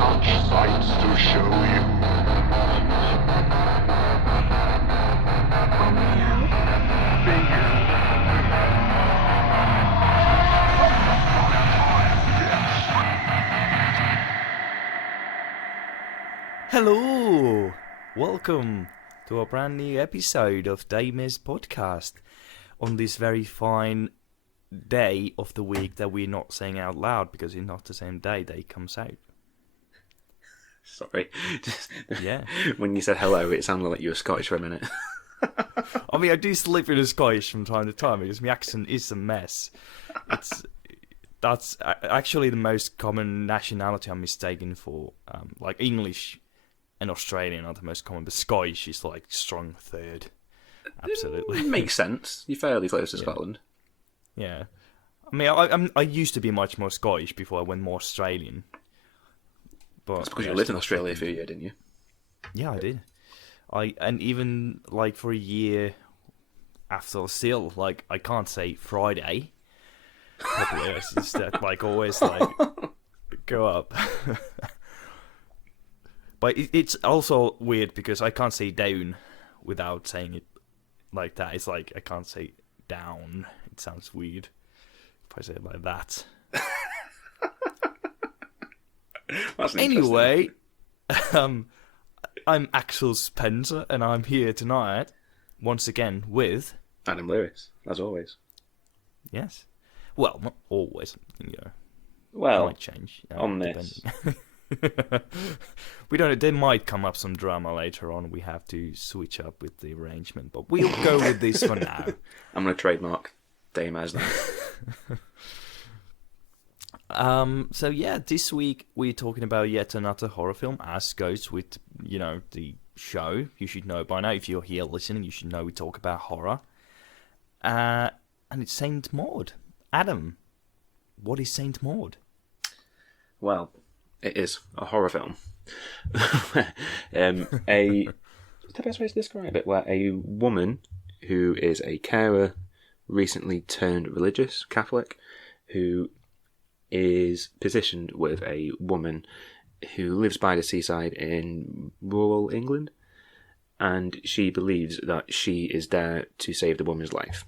such sights to show you. Oh, meow. Fingers. Hello! Welcome to a brand new episode of Daymares podcast on this very fine day of the week that we're not saying out loud because it's not the same day that it comes out. Sorry. Yeah. When you said hello, it sounded like you were Scottish for a minute. I mean, I do slip into Scottish from time to time because my accent is a mess. That's actually the most common nationality I'm mistaken for. Like English and Australian are the most common, but Scottish is like strong third. Absolutely. Makes sense. You're fairly close to Scotland. Yeah. I mean, I used to be much more Scottish before I went more Australian. But That's because you lived in Australia for a year, didn't you? Yeah, I did. And even like for a year after, still like I can't say Friday properly. It's just like always like go up. But it's also weird because I can't say down without saying it like that. It's like I can't say down. It sounds weird if I say it like that. Anyway, I'm Aksel Spencer, and I'm here tonight once again with Adam Lewis, as always. Yes. Well, not always. You know, Well, it might change on this. We don't know. There might come up some drama later on. We have to switch up with the arrangement, but we'll go with this for now. I'm going to trademark Daymares now. So yeah, this week we're talking about yet another horror film, as goes with, you know, the show. You should know by now. If you're here listening, you should know we talk about horror. And it's Saint Maud. Adam, what is Saint Maud? Well, it is a horror film. What's the best way to describe it? Where a woman who is a carer, recently turned religious Catholic, who is positioned with a woman who lives by the seaside in rural England, and she believes that she is there to save the woman's life.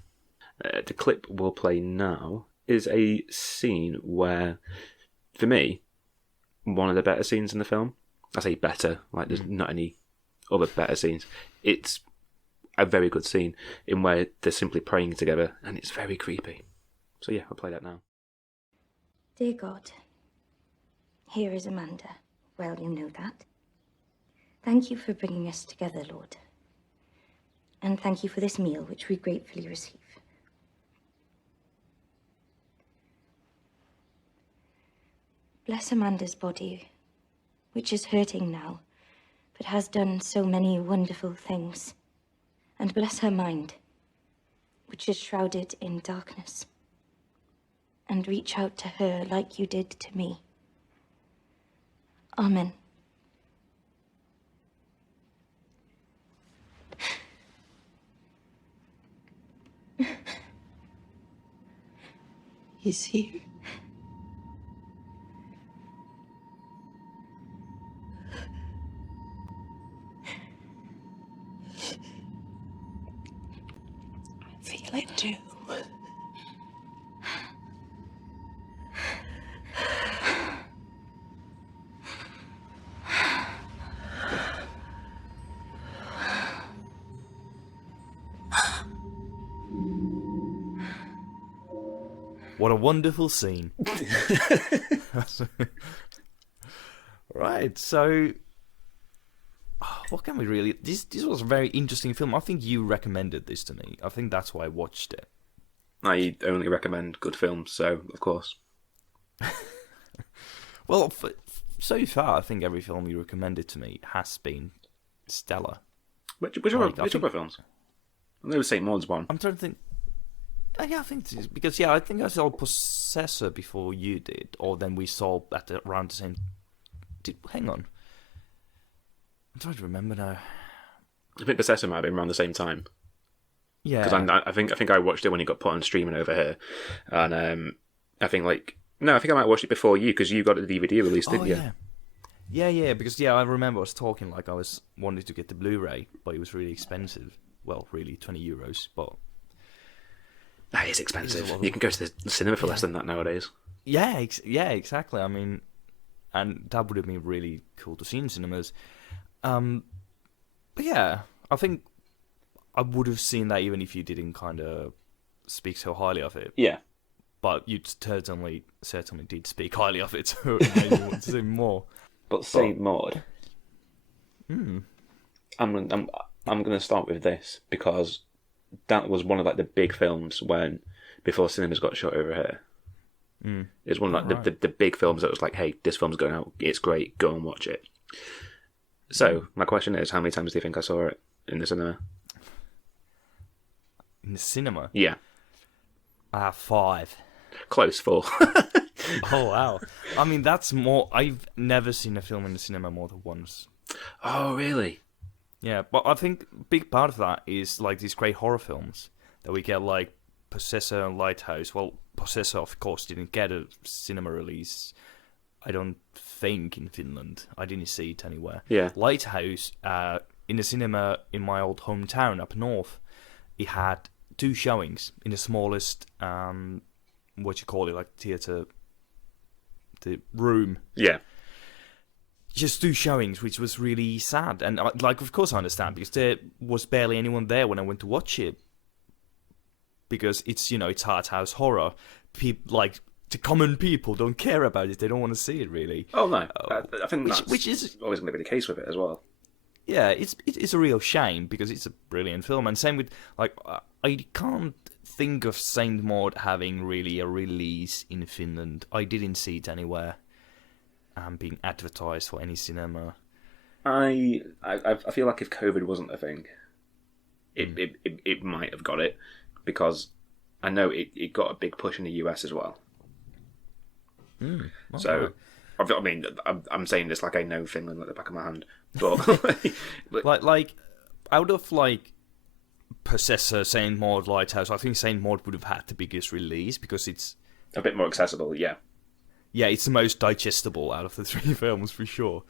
The clip we'll play now is a scene where, for me, one of the better scenes in the film. I say better, like there's not any other better scenes. It's a very good scene in where they're simply praying together, and it's very creepy. So yeah, I'll play that now. Dear God, here is Amanda. Well, you know that. Thank you for bringing us together, Lord. And thank you for this meal, which we gratefully receive. Bless Amanda's body, which is hurting now, but has done so many wonderful things. And bless her mind, which is shrouded in darkness. And reach out to her like you did to me. Amen. He's here. I feel it too. What a wonderful scene. Right, so what can we really... This was a very interesting film. I think you recommended this to me. I think that's why I watched it. I only recommend good films, so of course. Well, so far, I think every film you recommended to me has been stellar. Which other films? I know St. Maud's one. I'm trying to think. Yeah, I think this, because I think I saw Possessor before you did, or then we saw at around the same. Hang on, I'm trying to remember now. I think Possessor might have been around the same time. Yeah, because I think I watched it when it got put on streaming over here, and I think I might have watched it before you because you got the DVD release, didn't you? Yeah, because I remember I was talking like I was wanting to get the Blu-ray, but it was really expensive. Well, really, €20, but That is expensive. You can go to the cinema for less than that nowadays. yeah, exactly. I mean, and that would have been really cool to see in cinemas. But yeah, I think I would have seen that even if you didn't kind of speak so highly of it. Yeah. But you certainly did speak highly of it, so it made me want to see more. But Saint Maud. I'm going to start with this because that was one of like the big films before cinemas got shut over here. It's one of like the big films that was like, hey, this film's going out, it's great, go and watch it. So my question is, how many times do you think I saw it in the cinema? In the cinema? Yeah. 5. Close, 4. Oh wow! I mean, that's more. I've never seen a film in the cinema more than once. Oh really? Yeah, but I think a big part of that is like these great horror films that we get, like Possessor and Lighthouse. Well, Possessor, of course, didn't get a cinema release. I don't think in Finland. I didn't see it anywhere. Yeah. Lighthouse, in the cinema in my old hometown up north, it had 2 showings in the smallest, like theatre, the room. Yeah. Just 2 showings, which was really sad. And like, of course I understand, because there was barely anyone there when I went to watch it. Because it's, it's art house horror. People, like, the common people don't care about it. They don't want to see it, really. Oh, no. I think which is always going to be the case with it as well. Yeah, it's a real shame, because it's a brilliant film. And same with, like, I can't think of Saint Maud having really a release in Finland. I didn't see it anywhere being advertised for any cinema. I feel like if COVID wasn't a thing, it might have got it, because I know it got a big push in the US as well. Okay. So, I mean, I'm saying this like I know Finland like the back of my hand, but like out of like Possessor, Saint Maud, Lighthouse, I think Saint Maud would have had the biggest release because it's a bit more accessible. Yeah, it's the most digestible out of the 3 films for sure.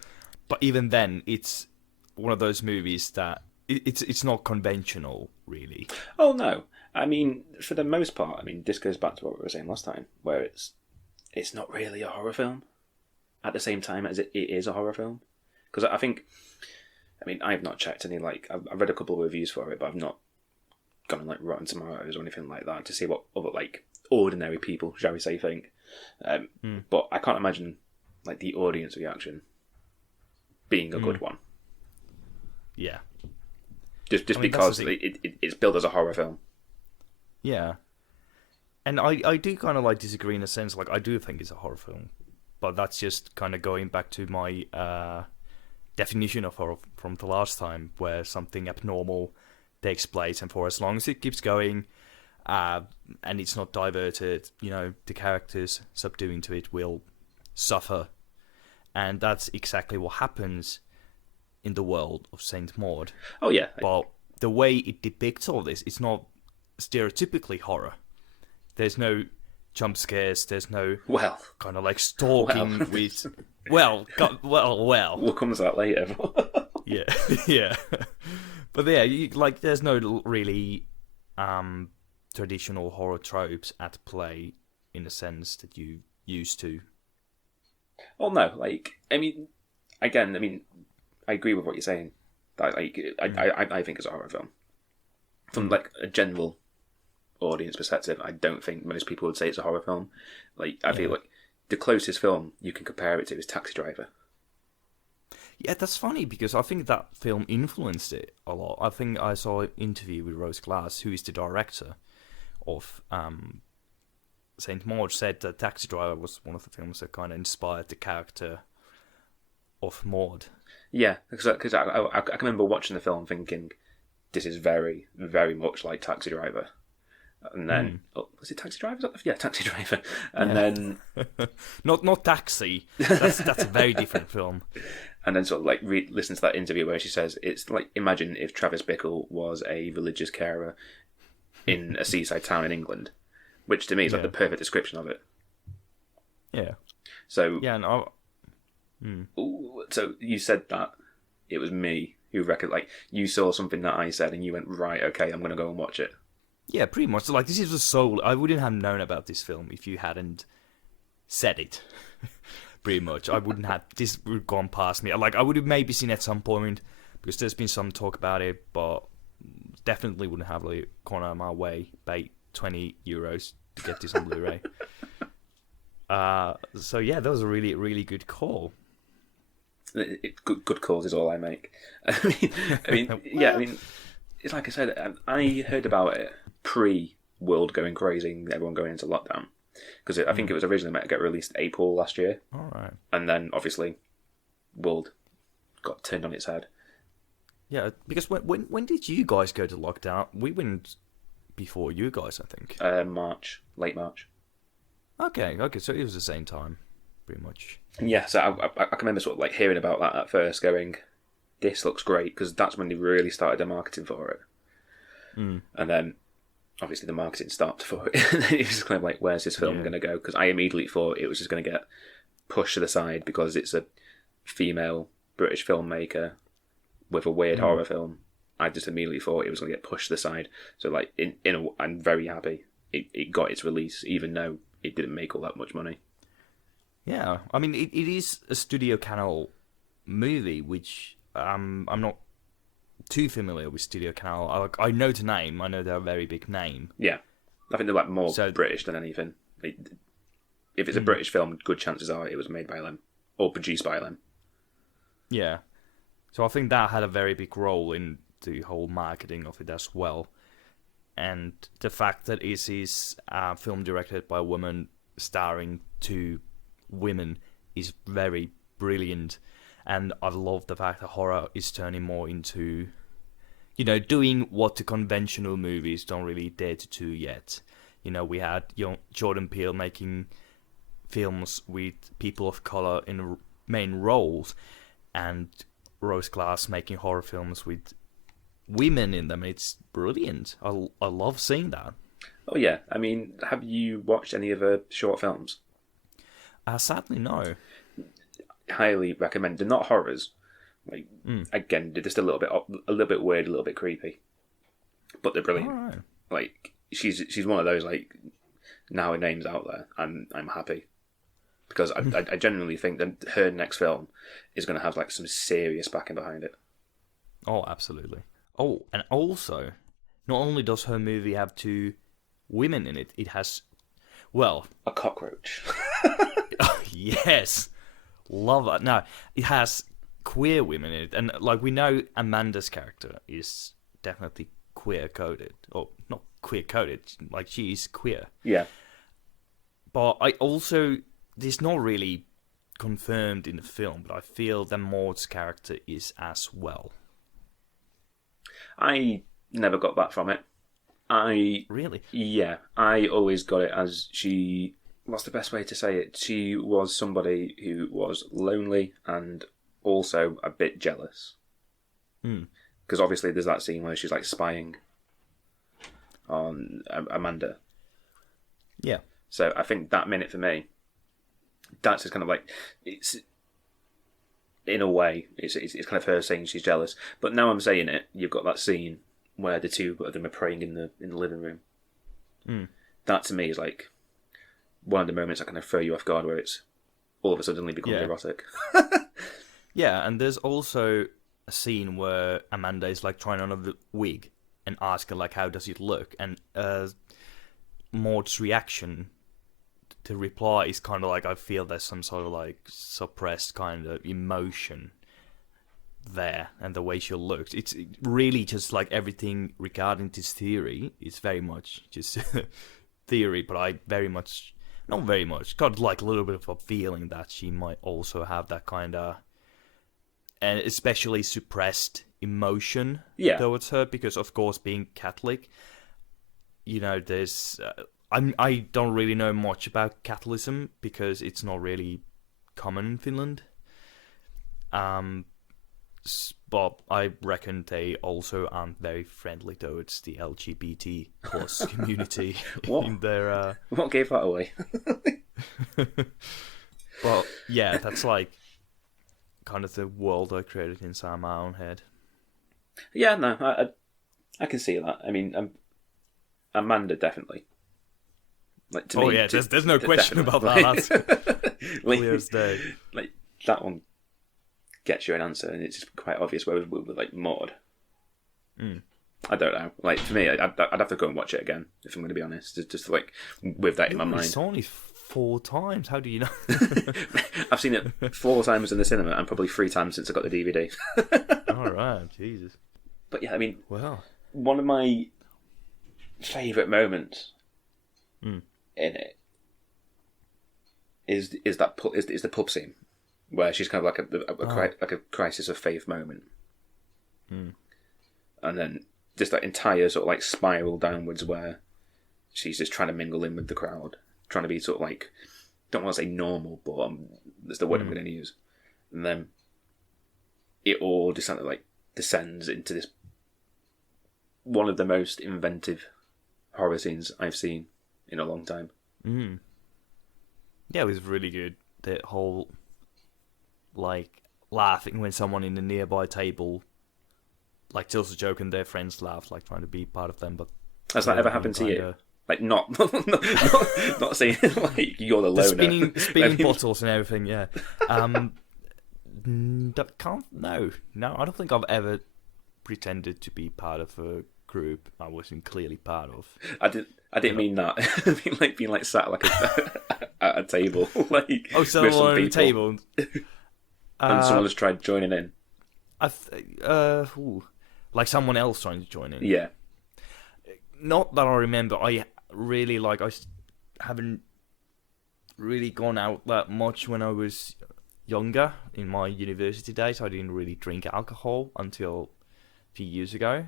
But even then, it's one of those movies that it's not conventional, really. Oh no, I mean, for the most part, I mean, this goes back to what we were saying last time, where it's not really a horror film at the same time as it is a horror film. Because I mean, I've not checked any, like, I've read a couple of reviews for it, but I've not gone on, like, Rotten Tomatoes or anything like that to see what other, like, ordinary people, shall we say, think. But I can't imagine, like, the audience reaction being a good one. Yeah. Just because it's billed as a horror film. Yeah. And I do kind of, like, disagree in a sense. Like, I do think it's a horror film. But that's just kind of going back to my definition of horror from the last time, where something abnormal takes place, and for as long as it keeps going, and it's not diverted, the characters subduing to it will suffer. And that's exactly what happens in the world of Saint Maud. Oh, yeah. But the way it depicts all this, it's not stereotypically horror. There's no jump scares, there's no kind of like stalking with... Well. We'll come to that later. Yeah. But yeah, there's no really traditional horror tropes at play in the sense that you used to. Well, no, I agree with what you're saying. I think it's a horror film. From like a general audience perspective, I don't think most people would say it's a horror film. I feel like the closest film you can compare it to is Taxi Driver. Yeah, that's funny, because I think that film influenced it a lot. I think I saw an interview with Rose Glass, who is the director of Saint Maud, said that Taxi Driver was one of the films that kind of inspired the character of Maud. Yeah, because I can remember watching the film thinking, this is very, very much like Taxi Driver. And then, was it Taxi Driver? Yeah, Taxi Driver. And then... not Taxi. That's a very different film. And then sort of listen to that interview where she says, it's like, imagine if Travis Bickle was a religious carer in a seaside town in England, which to me is like the perfect description of it. Yeah. So... Yeah, and Ooh, so you said that it was me who like you saw something that I said and you went, right, okay, I'm gonna go and watch it. Yeah, pretty much. So, like, this is the soul. I wouldn't have known about this film if you hadn't said it. Pretty much. I wouldn't have. This would have gone past me. Like, I would have maybe seen it at some point because there's been some talk about it, but definitely wouldn't have like gone out of my way, pay €20 to get this on Blu-ray. So yeah, that was a really, really good call. Good calls is all I make. I mean, it's like I said. I heard about it pre-world going crazy, and everyone going into lockdown, because I think it was originally meant to get released April last year. All right. And then obviously, world got turned on its head. Yeah, because when did you guys go to lockdown? We went before you guys, I think. Late March. Okay, so it was the same time, pretty much. Yeah, so I can remember sort of like hearing about that at first, going, "This looks great," because that's when they really started the marketing for it. And then, obviously, the marketing stopped for it. And then it was kind of like, "Where's this film going to go?" Because I immediately thought it was just going to get pushed to the side because it's a female British filmmaker with a weird horror film. I just immediately thought it was going to get pushed to the side. So, like, I'm very happy it got its release, even though it didn't make all that much money. Yeah, I mean, it is a Studio Canal movie, which I'm not too familiar with Studio Canal. I know the name. I know they're a very big name. Yeah, I think they're like more British than anything. If it's a British film, good chances are it was made by them or produced by them. Yeah, so I think that had a very big role in the whole marketing of it as well. And the fact that it is a film directed by a woman starring two women is very brilliant. And I love the fact that horror is turning more into, doing what the conventional movies don't really dare to do yet. We had Jordan Peele making films with people of color in main roles, and Rose Glass making horror films with women in them. It's brilliant. I love seeing that. Oh yeah, I mean, have you watched any of her short films? Sadly, no. Highly recommend. They're not horrors. Like again, they're just a little bit weird, a little bit creepy, but they're brilliant. Right. Like she's one of those, like, now her name's out there, and I'm happy because I genuinely think that her next film is going to have like some serious backing behind it. Oh, absolutely. Oh, and also, not only does her movie have two women in it, it has, well, a cockroach. Yes, love that. No, it has queer women in it, and like we know, Amanda's character is definitely queer coded, or not queer coded. Like, she is queer. Yeah. But I also, this not really confirmed in the film, but I feel that Maud's character is as well. I never got that from it. Really? Yeah, I always got it as she. What's the best way to say it? She was somebody who was lonely and also a bit jealous. Because obviously there's that scene where she's like spying on Amanda. Yeah. So I think that minute for me, that's just kind of like, it's in a way, it's kind of her saying she's jealous. But now I'm saying it, you've got that scene where the two of them are praying in the living room. That to me is like one of the moments that kind of throw you off guard, where it's all of a sudden becomes erotic. Yeah, and there's also a scene where Amanda is like trying on a wig and ask her like, how does it look? And Maud's reaction to reply is kind of like, I feel there's some sort of like suppressed kind of emotion there, and the way she looks, it's really just like everything regarding this theory. It's very much just theory, but I not very much, got like a little bit of a feeling that she might also have that kind of, and especially suppressed emotion towards her, because of course being Catholic, there's I don't really know much about Catholicism because it's not really common in Finland. But I reckon they also aren't very friendly towards the LGBT plus community in their. What gave that away? Well, yeah, that's like kind of the world I created inside my own head. Yeah, no, I can see that. I mean, Amanda definitely. Like to me, there's no question about that. That's clear as day. Like that one gets you an answer, and it's just quite obvious. Where with like Maud, I don't know. Like for me, I'd have to go and watch it again if I'm going to be honest. Just like with that in my mind. It's only 4 times. How do you know? I've seen it 4 times in the cinema, and probably 3 times since I got the DVD. All right, Jesus. But yeah, I mean, well, one of my favourite moments in it is the pub scene where she's kind of like a crisis of faith moment, and then just that entire sort of like spiral downwards where she's just trying to mingle in with the crowd, trying to be sort of like, don't want to say normal, but that's the word I'm going to use, and then it all just kind of like descends into this one of the most inventive horror scenes I've seen in a long time. Yeah, it was really good. The whole, like, laughing when someone in the nearby table, like, tells a joke and their friends laugh, like, trying to be part of them. But has that ever happened to you? Like, not saying, like, you're the loner. The spinning bottles and everything, yeah. No, I don't think I've ever pretended to be part of a group I wasn't clearly part of. I didn't mean that. I mean like being like sat like at a table, like someone at a table, and someone has tried joining in. Like someone else trying to join in. Yeah. Not that I remember. I haven't really gone out that much when I was younger in my university days. I didn't really drink alcohol until a few years ago.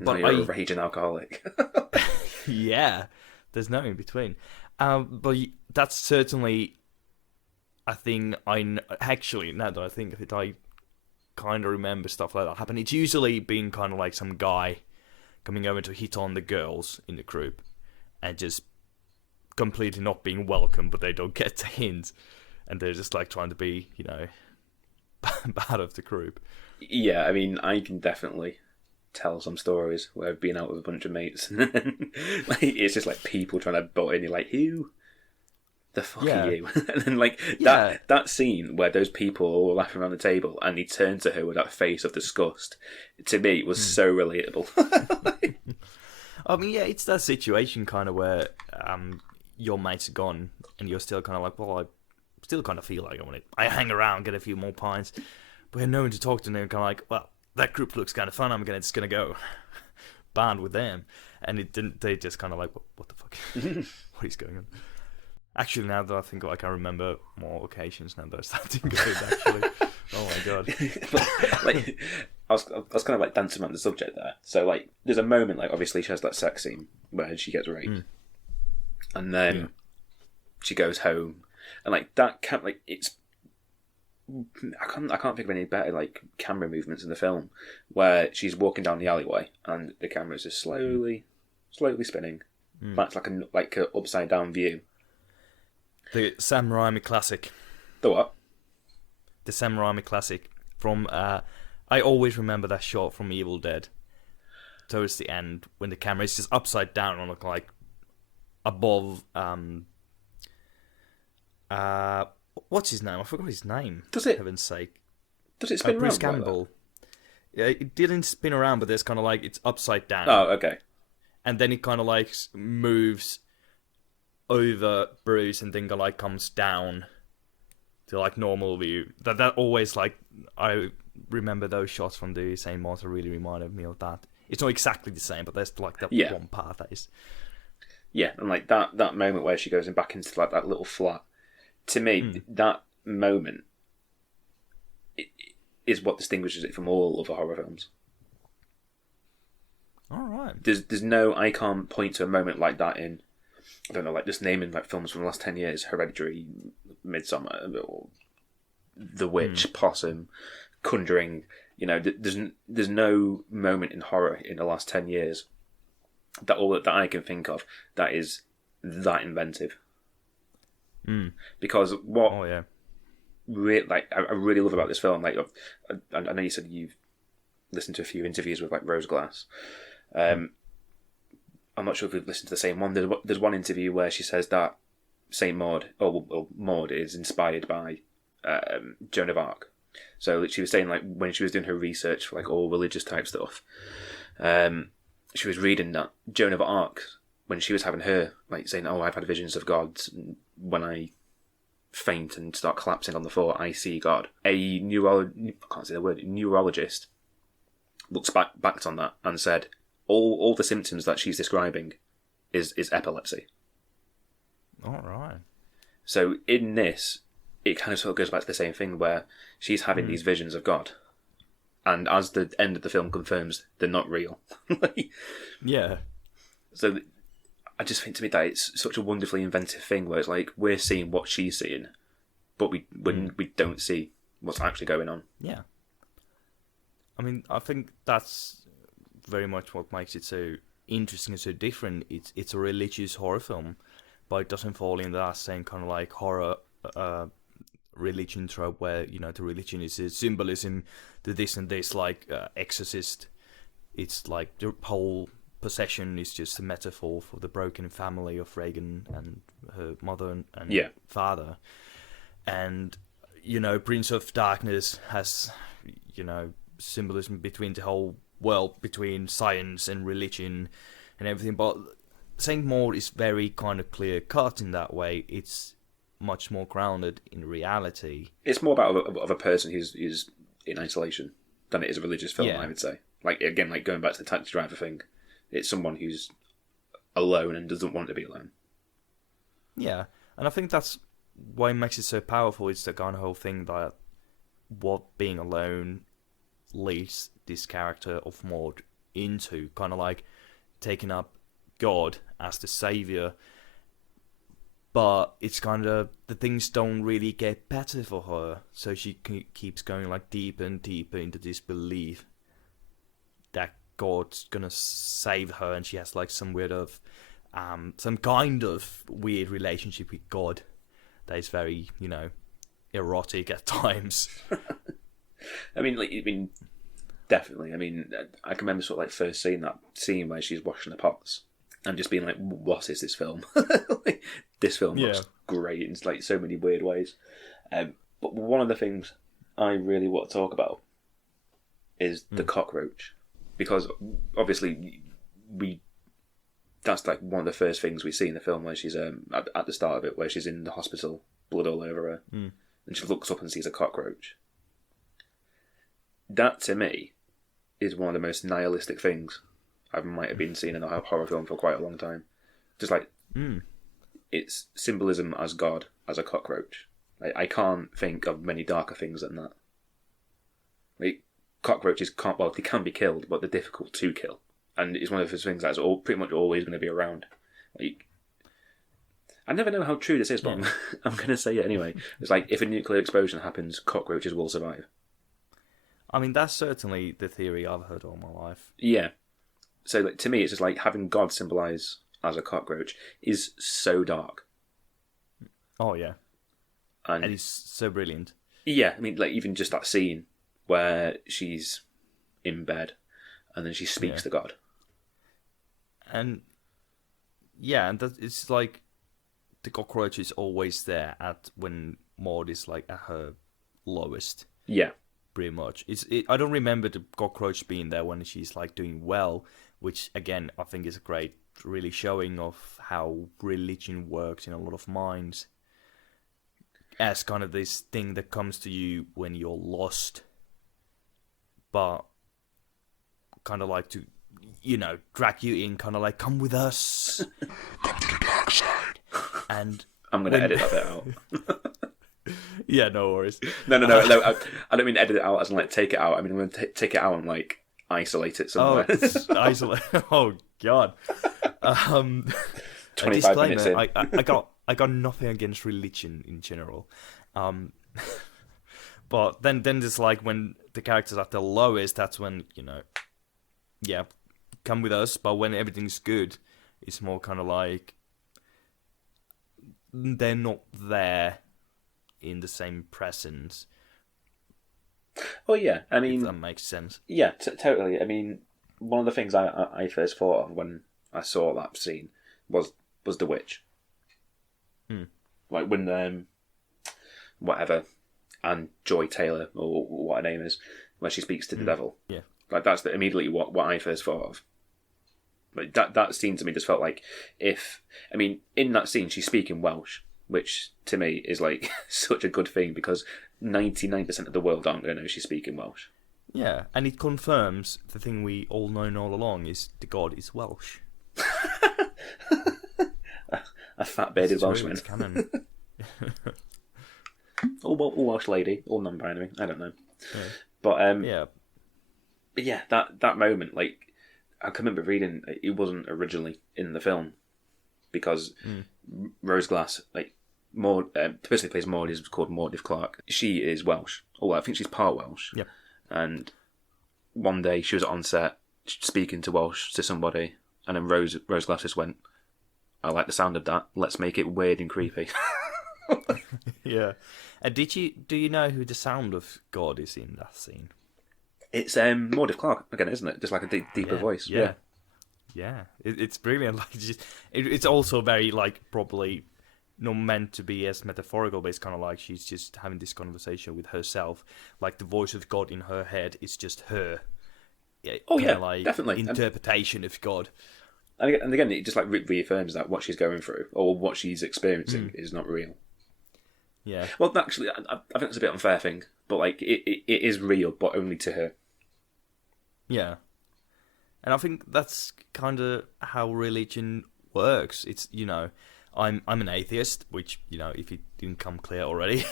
But you're a raging alcoholic. Yeah, there's no in between. But that's certainly a thing actually, now that I think of it, I kind of remember stuff like that happen. It's usually been kind of like some guy coming over to hit on the girls in the group and just completely not being welcome, but they don't get the hint. And they're just like trying to be, part of the group. Yeah, I mean, I can definitely tell some stories where I've been out with a bunch of mates and then, like, it's just like people trying to butt in. You're like, who the fuck are you? And then like that scene where those people are all laughing around the table and he turned to her with that face of disgust, to me was so relatable. I mean, yeah, it's that situation kind of where your mates are gone and you're still kind of like, well, I still kind of feel like I hang around, get a few more pints, but no one to talk to, and they're kind of like, well, that group looks kind of fun, I'm just gonna go band with them. And it didn't. They just kind of like, what the fuck? What is going on? Actually, now that I think, like, I remember more occasions now that I started going. Actually, oh my god. But, like, I was kind of like dancing around the subject there. So like, there's a moment, like, obviously she has that sex scene where she gets raped, and then she goes home, and like that it's. I can't think of any better like camera movements in the film where she's walking down the alleyway and the camera's just slowly spinning. That's like a upside down view. The Sam Raimi classic. The what? The Sam Raimi classic from. I always remember that shot from Evil Dead. Towards the end, when the camera is just upside down on like above. What's his name? I forgot his name. Does it? For heaven's sake. Does it spin around? Bruce Campbell. Like yeah, it didn't spin around, but there's kind of like it's upside down. Oh, okay. And then it kind of like moves over Bruce, and then like comes down to like normal view. That always like I remember those shots from the Saint Martyr really reminded me of that. It's not exactly the same, but there's like that one part that is. Yeah, and like that moment where she goes back into like that little flat. To me, that moment is what distinguishes it from all other horror films. All right. There's no, I can't point to a moment like that in, I don't know, like just naming like films from the last 10 years, Hereditary, Midsommar, or The Witch, Possum, Conjuring. There's no moment in horror in the last 10 years that I can think of that is that inventive. Because what I really love about this film. Like, I know you said you've listened to a few interviews with like Rose Glass. I'm not sure if we've listened to the same one. There's one interview where she says that Saint Maud, or Maud, is inspired by Joan of Arc. So she was saying, like, when she was doing her research for like all religious type stuff, she was reading that Joan of Arc, when she was having her, like, saying, "Oh, I've had visions of God. When I faint and start collapsing on the floor, I see God." A neurologist looks back on that and said, all the symptoms that she's describing is epilepsy. All right. So in this, it kind of sort of goes back to the same thing where she's having these visions of God. And as the end of the film confirms, they're not real. Yeah. So I just think to me that it's such a wonderfully inventive thing where it's like we're seeing what she's seeing, but we don't see what's actually going on. Yeah. I mean, I think that's very much what makes it so interesting and so different. It's a religious horror film, but it doesn't fall in that same kind of like horror religion trope where, you know, the religion is a symbolism to this and this, like Exorcist. It's like the whole possession is just a metaphor for the broken family of Reagan and her mother and father. And, you know, Prince of Darkness has, you know, symbolism between the whole world, between science and religion and everything. But Saint Maud is very kind of clear cut in that way. It's much more grounded in reality. It's more about a person who's in isolation than it is a religious film, I would say. Like, again, like going back to the taxi driver thing, it's someone who's alone and doesn't want to be alone. Yeah, and I think that's why it makes it so powerful. It's the kind of whole thing that what being alone leads this character of Maud into, kind of like taking up God as the savior. But it's kind of, the things don't really get better for her, so she keeps going like deeper and deeper into this belief that God's gonna save her, and she has like some kind of weird relationship with God that is very, you know, erotic at times. I mean, definitely. I mean, I can remember sort of like first seeing that scene where she's washing the pots and just being like, "What is this film?" Like, this film looks great in like so many weird ways. But one of the things I really want to talk about is the cockroach, because obviously that's like one of the first things we see in the film where she's at the start of it, where she's in the hospital, blood all over her, and she looks up and sees a cockroach. That to me is one of the most nihilistic things I might have been seeing in a horror film for quite a long time. Just like it's symbolism as God as a cockroach. I can't think of many darker things than that. Like, cockroaches they can be killed, but they're difficult to kill, and it's one of those things that's pretty much always going to be around. Like, I never know how true this is, but I'm going to say it anyway. It's like, if a nuclear explosion happens, cockroaches will survive. I mean, that's certainly the theory I've heard all my life. Yeah. So, like, to me, it's just like having God symbolise as a cockroach is so dark. Oh, yeah. And it's so brilliant. Yeah, I mean, like, even just that scene where she's in bed and then she speaks to God. And, yeah, and it's like the cockroach is always there when Maud is, like, at her lowest. Yeah. Pretty much. I don't remember the cockroach being there when she's, like, doing well, which, again, I think is a great really showing of how religion works in a lot of minds as kind of this thing that comes to you when you're lost, but kind of like to, you know, drag you in, kind of like, come with us. Come to the dark side. And I'm going to edit that bit out. Yeah, no worries. No. I don't mean edit it out as in, like, take it out. I mean, I'm going to take it out and, like, isolate it somewhere. Oh, isolate. Oh, God. 25 minutes in. I got nothing against religion in general. But then there's like when the characters are at their lowest, that's when, you know, yeah, come with us. But when everything's good, it's more kind of like they're not there in the same presence. Oh yeah, I If mean, that makes sense. yeah, totally. I mean, one of the things I first thought of when I saw that scene was the witch. Like when whatever, and Joy Taylor or what her name is, when she speaks to the devil. Yeah. Like that's immediately what I first thought of. Like that scene to me just felt like in that scene she's speaking Welsh, which to me is like such a good thing because 99% of the world aren't going to know she's speaking Welsh. Yeah, and it confirms the thing we all known all along is the god is Welsh. A fat bearded Welshman. It's canon. Or Welsh lady, or non-binary. I don't know. Yeah. But Yeah. But yeah, that moment, like, I can remember reading it wasn't originally in the film because Rose Glass, like, Maud, the person who plays Maud is called Maud Clark. She is Welsh. Oh, I think she's part Welsh. Yep. And one day she was on set speaking to Welsh to somebody, and then Rose Glass just went, "I like the sound of that. Let's make it weird and creepy." Yeah. And do you know who the sound of God is in that scene? It's Maud Clark again, isn't it? Just like a deeper voice. Yeah. It's brilliant. Like, it's also very like probably not meant to be as metaphorical, but it's kind of like she's just having this conversation with herself. Like the voice of God in her head is just her. Like definitely interpretation of God. And again, it just like reaffirms that what she's going through or what she's experiencing is not real. Yeah. Well, actually, I think it's a bit unfair thing, but like it is real, but only to her. Yeah. And I think that's kind of how religion works. It's, I'm an atheist, which, if it didn't come clear already.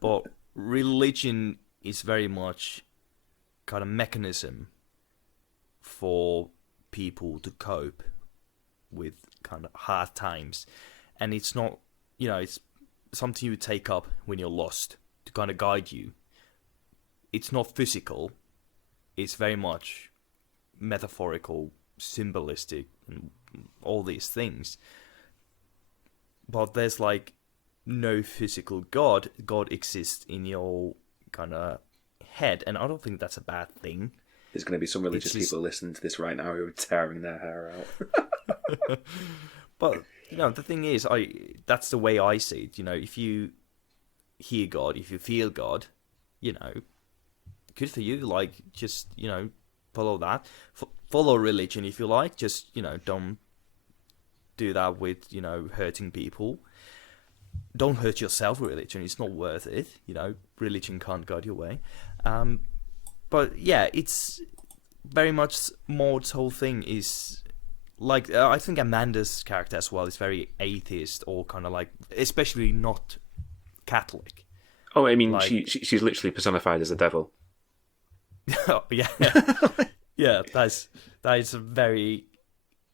But religion is very much kind of mechanism for people to cope with kind of hard times. And it's not, it's something you take up when you're lost to kind of guide you. It's not physical. It's very much metaphorical, symbolistic, and all these things. But there's like no physical God. God exists in your kind of head, and I don't think that's a bad thing. There's going to be some religious people listening to this right now who are tearing their hair out. But the thing is, that's the way I see it. If you hear God, if you feel God, good for you. Like, just follow that. Follow religion if you like. Just don't do that with hurting people. Don't hurt yourself with religion. It's not worth it. Religion can't guide your way. But yeah, it's very much Maud's whole thing is like I think Amanda's character as well is very atheist or kind of like, especially not Catholic. Oh, I mean, like, she's literally personified as a devil. Yeah, yeah. That is a very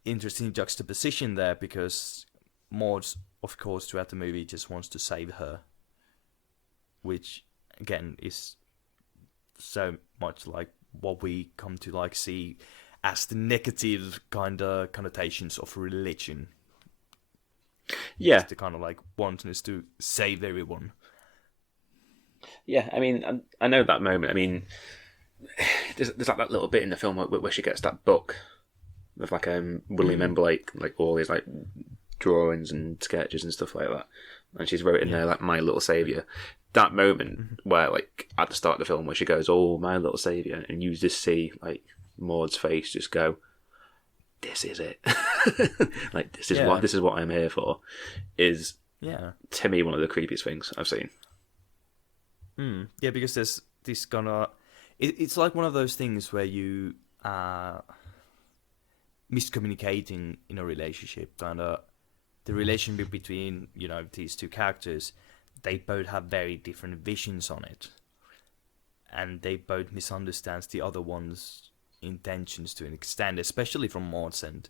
interesting juxtaposition there because Maud, of course, throughout the movie just wants to save her, which again is so much like what we come to like see as the negative kind of connotations of religion. Yeah, it's the kind of like wanting us to save everyone. Yeah, I mean, I know that moment. I mean, there's like that little bit in the film where she gets that book with like William and Blake, like all these like drawings and sketches and stuff like that, and she's wrote in there like "My Little Saviour." That moment where like at the start of the film where she goes, "Oh, my little saviour," and you just see like Maud's face just go, "This is it." Like this is what I'm here for. Is to me one of the creepiest things I've seen. Yeah, because there's this it's like one of those things where you are miscommunicating in a relationship. Kind of the relationship between these two characters, they both have very different visions on it, and they both misunderstands the other one's intentions to an extent, especially from Maud's end.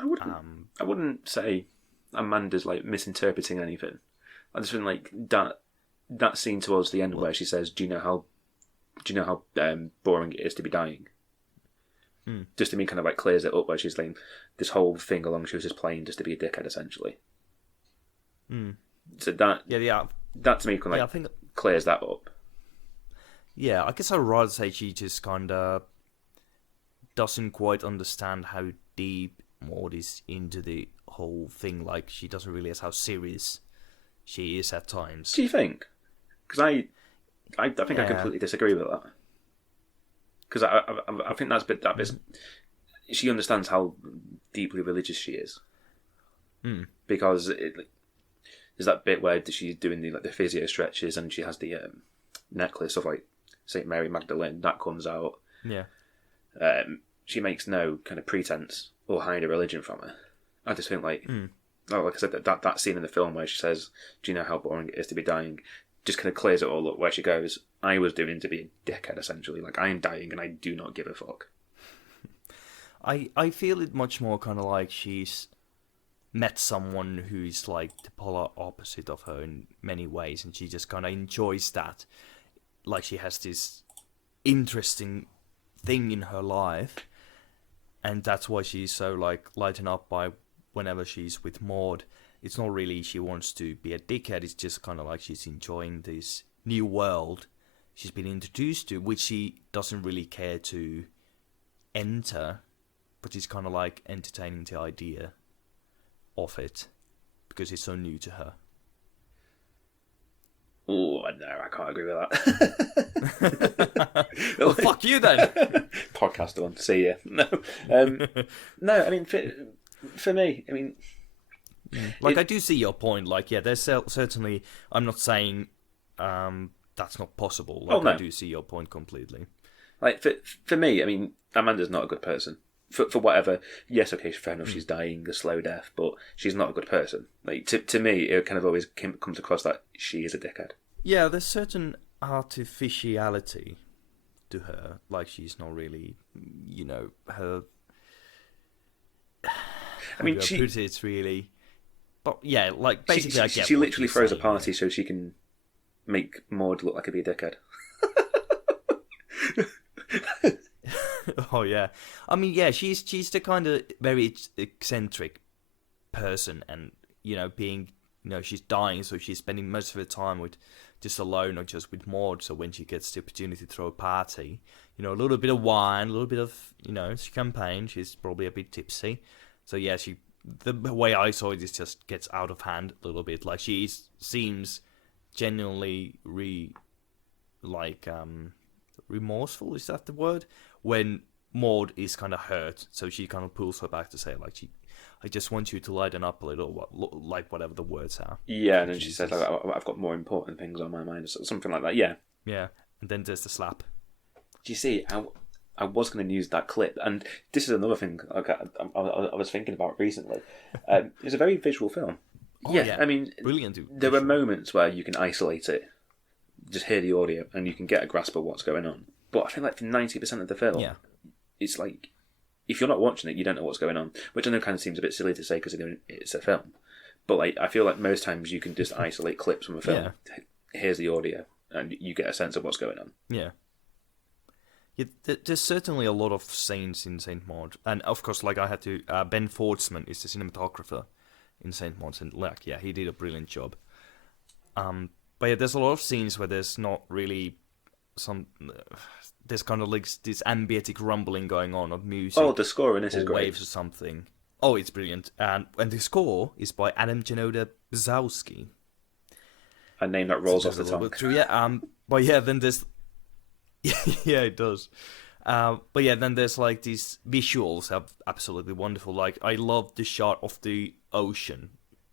I wouldn't say Amanda's like misinterpreting anything. I just think like that scene towards the end where she says, "Do you know how boring it is to be dying?" Just to me, kind of like clears it up where she's like this whole thing along. She was just playing just to be a dickhead, essentially. So that yeah. that to me kind of Yeah, like I think. clears that up. Yeah, I guess I'd rather say she just kind of doesn't quite understand how deep Maud is into the whole thing. Like, she doesn't realize how serious she is at times. Do you think? Because I think I completely disagree with that. Because I think that bit she understands how deeply religious she is. Because there's that bit where she's doing the physio stretches and she has the necklace of like Saint Mary Magdalene that comes out. Yeah. She makes no kind of pretense or hide a religion from her. I just think like I said, that scene in the film where she says, "Do you know how boring it is to be dying?" just kind of clears it all up. Where she goes, "I was doing to be a dickhead essentially. Like I am dying and I do not give a fuck." I feel it much more kind of like she's met someone who's like the polar opposite of her in many ways, and she just kind of enjoys that. Like she has this interesting thing in her life, and that's why she's so like lightened up by whenever she's with Maud. It's not really she wants to be a dickhead, it's just kind of like she's enjoying this new world she's been introduced to, which she doesn't really care to enter, but she's kind of like entertaining the idea of it because it's so new to her. Oh, no, I can't agree with that. Well, fuck you then. Podcast on. See ya. No, no. I mean, for me, I mean, like I do see your point. Like, yeah, there's certainly. I'm not saying that's not possible. Like, oh, no. I do see your point completely. Like for me, I mean, Amanda's not a good person. For whatever, yes, okay, fair enough. She's dying a slow death, but she's not a good person. Like to me, it kind of always comes across that she is a dickhead. Yeah, there's certain artificiality to her. Like she's not really, you know, her. I mean, it's really, but yeah, like basically, I get she what literally you're throws saying, a party so she can make Maud look like a dickhead. Oh yeah, I mean yeah, she's the kind of very eccentric person, and you know, she's dying, so she's spending most of her time with just alone or just with Maud. So when she gets the opportunity to throw a party, you know, a little bit of wine, a little bit of champagne, she's probably a bit tipsy. So yeah, the way I saw it is just gets out of hand a little bit. Like she seems genuinely remorseful, is that the word? When Maud is kind of hurt, so she kind of pulls her back to say, like, I just want you to lighten up a little, like whatever the words are. Yeah, and then she says, like, I've got more important things on my mind, or something like that, yeah. Yeah, and then there's the slap. Do you see, I was going to use that clip, and this is another thing I was thinking about recently. It's a very visual film. Oh, yeah, I mean, brilliant. There are moments where you can isolate it, just hear the audio, and you can get a grasp of what's going on. But I think like for 90% of the film, it's like, if you're not watching it, you don't know what's going on. Which I know kind of seems a bit silly to say because it's a film. But like, I feel like most times you can just isolate clips from a film. Yeah. Here's the audio, and you get a sense of what's going on. Yeah. Yeah, there's certainly a lot of scenes in Saint Maud. And of course, like I had to... Ben Fordsman is the cinematographer in Saint Maud. And like, yeah, he did a brilliant job. But yeah, there's a lot of scenes where there's not really there's kind of like this ambient rumbling going on of music. Oh, the score in this is great. Waves or something. Oh, it's brilliant. And the score is by Adam Bzowski. A name that rolls off the tongue. True, yeah. But yeah, then there's... yeah, it does. But yeah, then there's like these visuals are absolutely wonderful. Like, I love the shot of the ocean,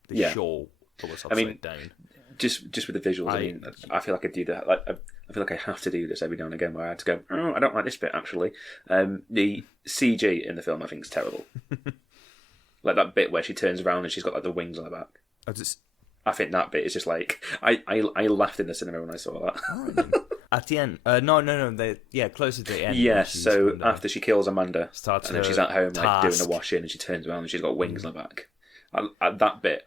the shore that was upside down. Just with the visuals, I feel like I do that. Like, I feel like I have to do this every now and again, where I have to go, oh, I don't like this bit, actually. The CG in the film, I think, is terrible. Like that bit where she turns around and she's got like the wings on her back. I think that bit is just like... I laughed in the cinema when I saw that. At the end? No, closer to the end. Yeah, so after she kills Amanda, and then she's at home like doing a wash-in, and she turns around and she's got wings on her back. At that bit,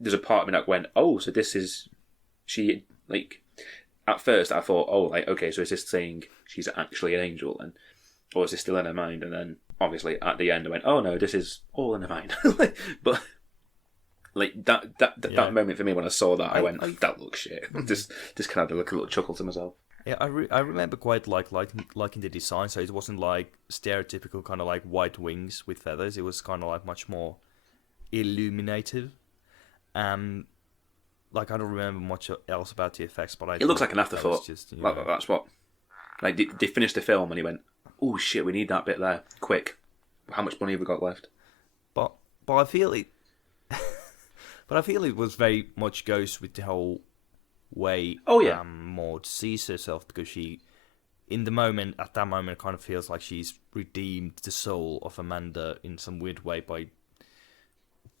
there's a part of me that went, oh, so this is... She, like... At first, I thought, oh, like, okay, so is this saying she's actually an angel? Or is this still in her mind? And then, obviously, at the end, I went, oh, no, this is all in her mind. But Like that moment for me when I saw that, I went, "That looks shit." just kind of had like a little chuckle to myself. Yeah, I remember quite liking the design. So it wasn't like stereotypical kind of like white wings with feathers. It was kind of like much more illuminated. Like I don't remember much else about the effects, but It looks like an afterthought. Just, that's what. Like they finished the film and he went, "Oh shit, we need that bit there, quick. How much money have we got left?" But I feel it. But I feel it was very much goes with the whole way Maud sees herself, because she, at that moment, kind of feels like she's redeemed the soul of Amanda in some weird way by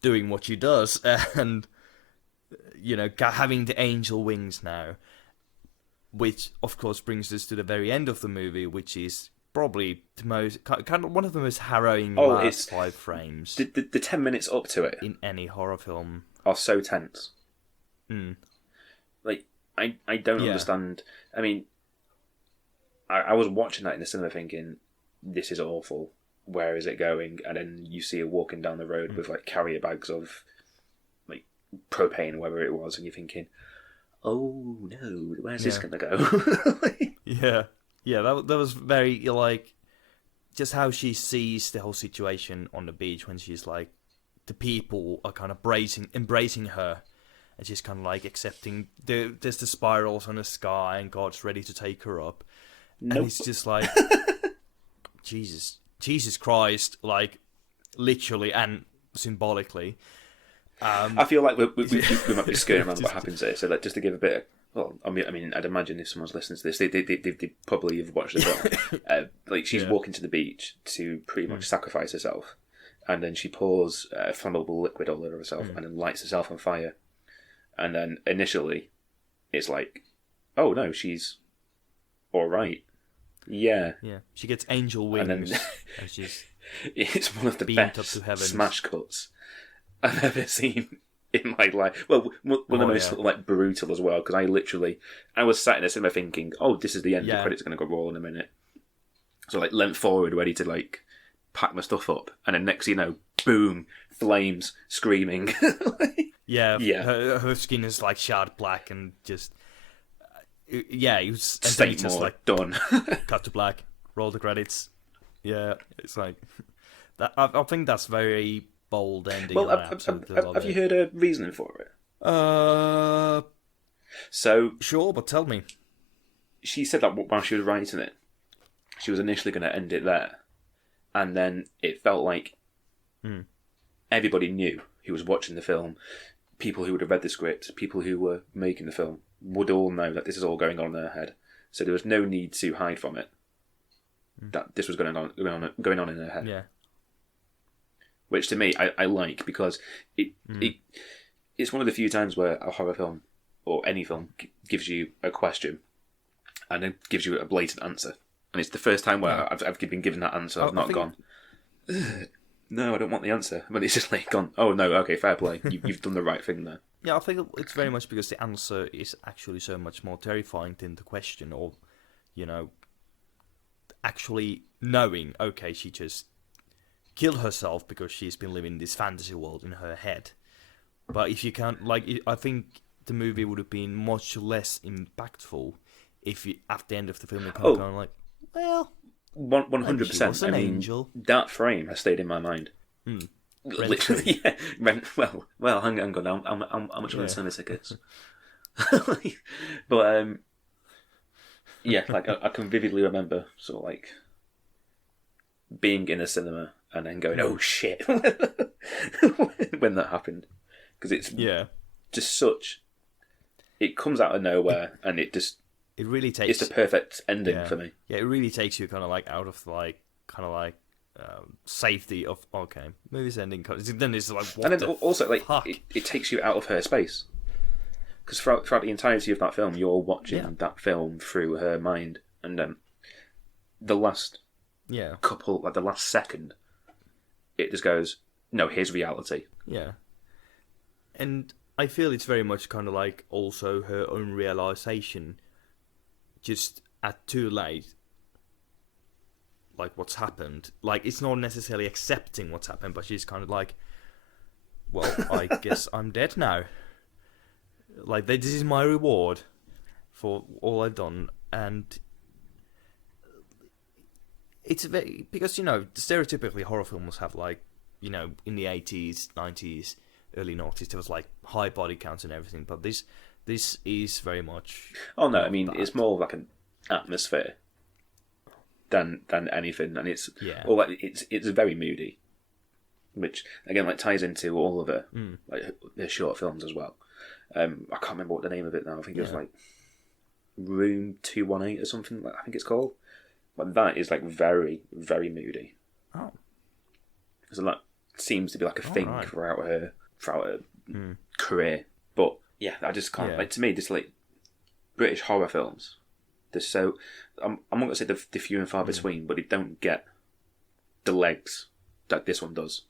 doing what she does, and having the angel wings now, which of course brings us to the very end of the movie, which is probably the most kind of one of the most harrowing last 5 frames. The 10 minutes up to it in any horror film are so tense. Like I don't understand. I mean, I was watching that in the cinema thinking, this is awful. Where is it going? And then you see her walking down the road with like carrier bags of like propane, whatever it was, and you're thinking, oh no, where's this gonna go? That was very like just how she sees the whole situation on the beach when she's like, the people are kind of embracing her, and she's kind of like accepting there's the spirals on the sky and God's ready to take her up. Nope. And it's just like Jesus Christ, like literally and symbolically. I feel like we might be skirting around what happens here. So, like, just to give a bit of, I mean, I'd imagine if someone's listening to this, they probably have watched the film. Like, she's walking to the beach to pretty much sacrifice herself, and then she pours flammable liquid all over herself, and then lights herself on fire. And then initially, it's like, oh no, she's all right. Yeah. She gets angel wings, and then and she's it's one of the best smash cuts I've ever seen in my life. Well, one of the most like brutal as well, because I was sat in the cinema thinking, oh, this is the end. The credits are going to go roll in a minute. So like leant forward, ready to like pack my stuff up, and then next thing you know, boom, flames, screaming. Her skin is like shard black and just. It was just like done. Cut to black, roll the credits. Yeah, it's like that. I think that's very bold ending. Well, have you heard a reasoning for it? So sure, but tell me. She said that while she was writing it, she was initially going to end it there, and then it felt like everybody knew who was watching the film, people who would have read the script, people who were making the film, would all know that this is all going on in their head. So there was no need to hide from it. That this was going on in their head. Yeah. Which to me, I like, because it's one of the few times where a horror film or any film gives you a question and then gives you a blatant answer. And it's the first time where I've been given that answer. I've not gone, no, I don't want the answer. But it's just like gone, oh no, okay, fair play. You've done the right thing there. Yeah, I think it's very much because the answer is actually so much more terrifying than the question, or, actually knowing, okay, she just killed herself because she's been living this fantasy world in her head. But if you can't, I think the movie would have been much less impactful if you, at the end of the film, you're kind of like, well, 100%. An angel. That frame has stayed in my mind. Literally, yeah. Well, hang on. How much are the cinema tickets? But yeah, like I can vividly remember sort of like being in a cinema and then going, "Oh shit," when that happened, because it's just such. It comes out of nowhere, and it really takes. It's the perfect ending for me. Yeah, it really takes you kind of like out of safety of movie's ending. Then it's like, what? And then also like it takes you out of her space, because throughout the entirety of that film, you're watching that film through her mind, and then the last the last second, it just goes, no, here's reality. Yeah, and I feel it's very much kind of like also her own realization, just at too late. Like what's happened, like it's not necessarily accepting what's happened, but she's kind of like, well, I guess I'm dead now. Like, this is my reward for all I've done, and it's very, because, you know, stereotypically horror films have, like, you know, in the 80s, 90s, early 90s, there was, like, high body counts and everything, but this is very much... Oh no, I mean, that. it's more like an atmosphere than anything, and it's Yeah. or like it's very moody, which again like ties into all of the like the short films as well. I can't remember what the name of it now. I think it was like Room 218 or something. Like, I think it's called. But that is like very very moody. Oh. So that seems to be like a thing right. throughout her career. But yeah, I just can't. Yeah. Like, to me, this like British horror films. They're so. I'm not gonna say they're few and far between, but they don't get the legs that this one does.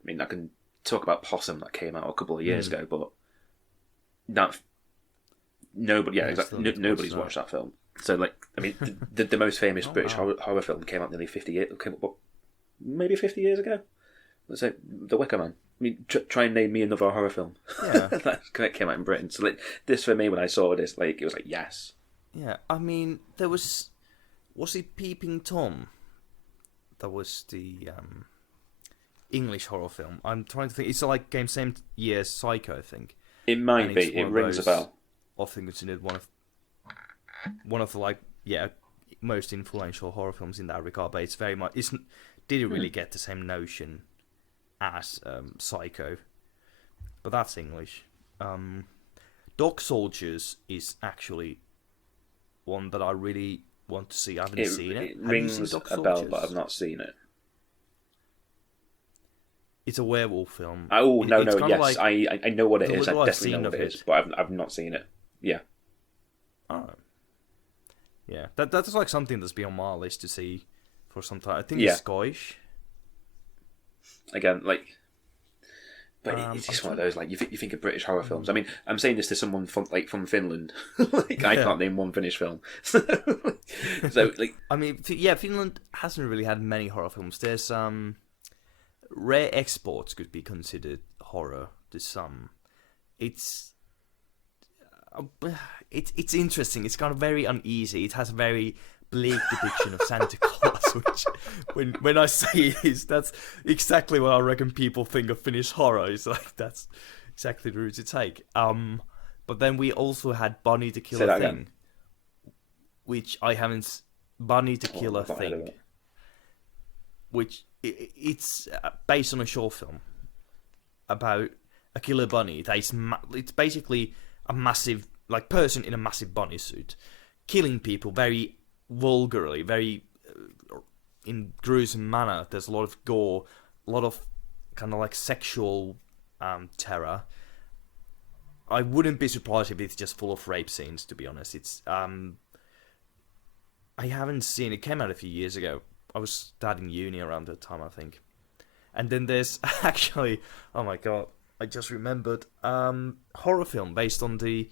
I mean, I can talk about Possum that came out a couple of years ago, but that nobody, exactly, nobody's watched that film. So, like, I mean, the most famous British horror film came out nearly 50 years, maybe 50 years ago. Let's say The Wicker Man. I mean, try and name me another horror film that came out in Britain. So, like, this for me, when I saw this, like, it was like, yes. Yeah, I mean, there was it Peeping Tom? That was the English horror film. I'm trying to think. It's like same year as Psycho, I think. It might be. It rings a bell. Often considered one of the like most influential horror films in that regard. But it's very much didn't really get the same notion as Psycho, but that's English. Dog Soldiers is actually one that I really want to see. I haven't seen it. It rings a bell, but I've not seen it. It's a werewolf film. Oh, no, it's yes. like I know what it is. I I've definitely seen know what of it is, it. but I've not seen it. Yeah. Oh. Yeah, that's like something that's been on my list to see for some time. I think Yeah. it's Scottish. Again, like... But it's just one of those, like, you think of British horror films. I mean, I'm saying this to someone from Finland. Like, I can't name one Finnish film. So, like... I mean, yeah, Finland hasn't really had many horror films. There's Rare Exports could be considered horror to some. It's interesting. It's kind of very uneasy. It has a very bleak depiction of Santa Claus, which when I say it, that's exactly what I reckon people think of Finnish horror. It's like that's exactly the route to take. But then we also had Bunny the Killer Thing, again. which I haven't. Bunny the Killer Thing, which it's based on a short film about a killer bunny that is it's basically a massive like person in a massive bunny suit killing people very vulgarly, very in gruesome manner. There's a lot of gore, a lot of kind of like sexual terror. I wouldn't be surprised if it's just full of rape scenes, to be honest. It's I haven't seen it. Came out a few years ago. I was starting uni around that time, I think. And then there's actually, oh my god, I just remembered, horror film based on the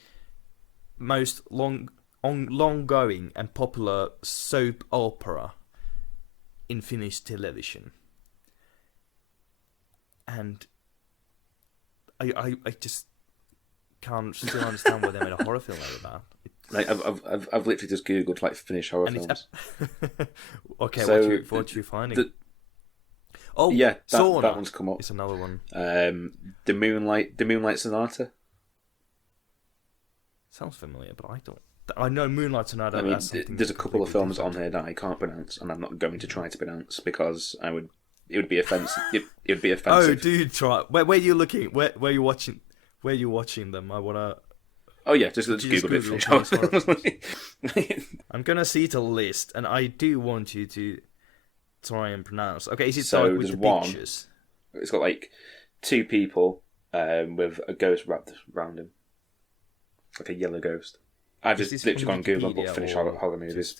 most long-going and popular soap opera in Finnish television. And I just can't still understand why they made a horror film out of that. Like I've literally just googled like Finnish horror films. Okay, So, what you finding? That Sauna one's come up. It's another one. The Moonlight Sonata. Sounds familiar, but I don't. I know Moonlight Sonata. I mean, has something there's a couple of films completely on here that I can't pronounce, and I'm not going to try to pronounce because it would be offensive. It would be offensive. Oh, dude, try. Where are you looking? Where are you watching? Where are you watching them? I wanna. Oh yeah, just Google it. Finnish Finnish horror horror films? I'm gonna see the list, and I do want you to try and pronounce. Okay, is it So like with there's the one. pictures? It's got like two people with a ghost wrapped around him, like a yellow ghost. I've Is just this literally from gone Google Wikipedia and Finnish or horror movies.